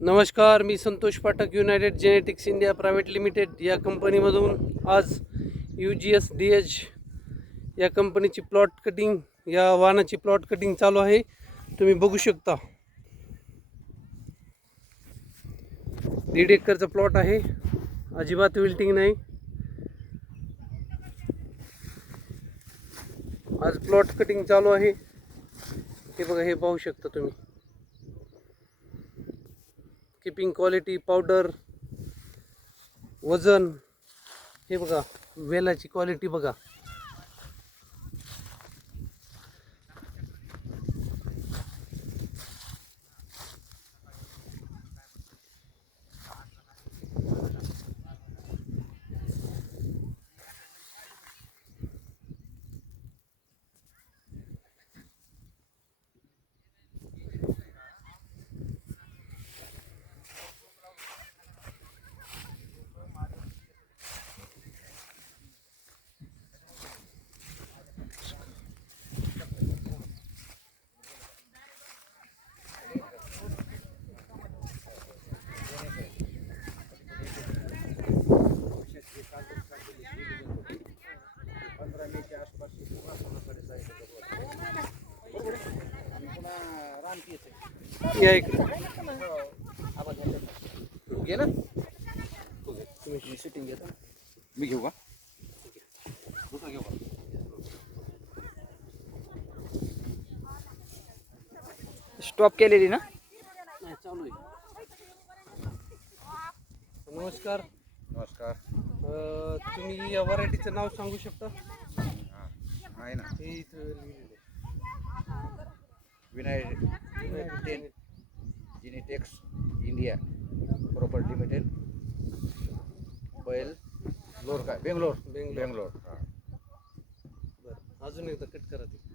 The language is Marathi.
नमस्कार, मी Santosh Pathak, united genetics India private limited या कंपनीमधून आज UGS-DH या कंपनीची प्लॉट कटिंग, या वाहनाची प्लॉट कटिंग चालू आहे. तुम्ही बघू शकता 1.5 एकरचा प्लॉट आहे. अजिबात विल्टिंग नाही. आज प्लॉट कटिंग चालू आहे. हे बघा, हे पाहू शकता तुम्ही. किपिंग क्वालिटी, पावडर, वजन, हे बघा, वेलाची क्वालिटी बघा. या इकडे घे ना, तुम्ही शूटिंग घेता, मी घेऊ का? दुसरं घेऊ का? स्टॉप केलेली ना? नाही, चालू आहे. नमस्कार. नमस्कार. तुम्ही या व्हरायटीचं नाव सांगू शकता? आहे ना, हे इथं लिहिलेलं आहे. United genetics India property limited, बैल लोर, काय बेंगलोर. बेंगलोर. बेंगलोर. बरं, अजून एकदा कट करा ते.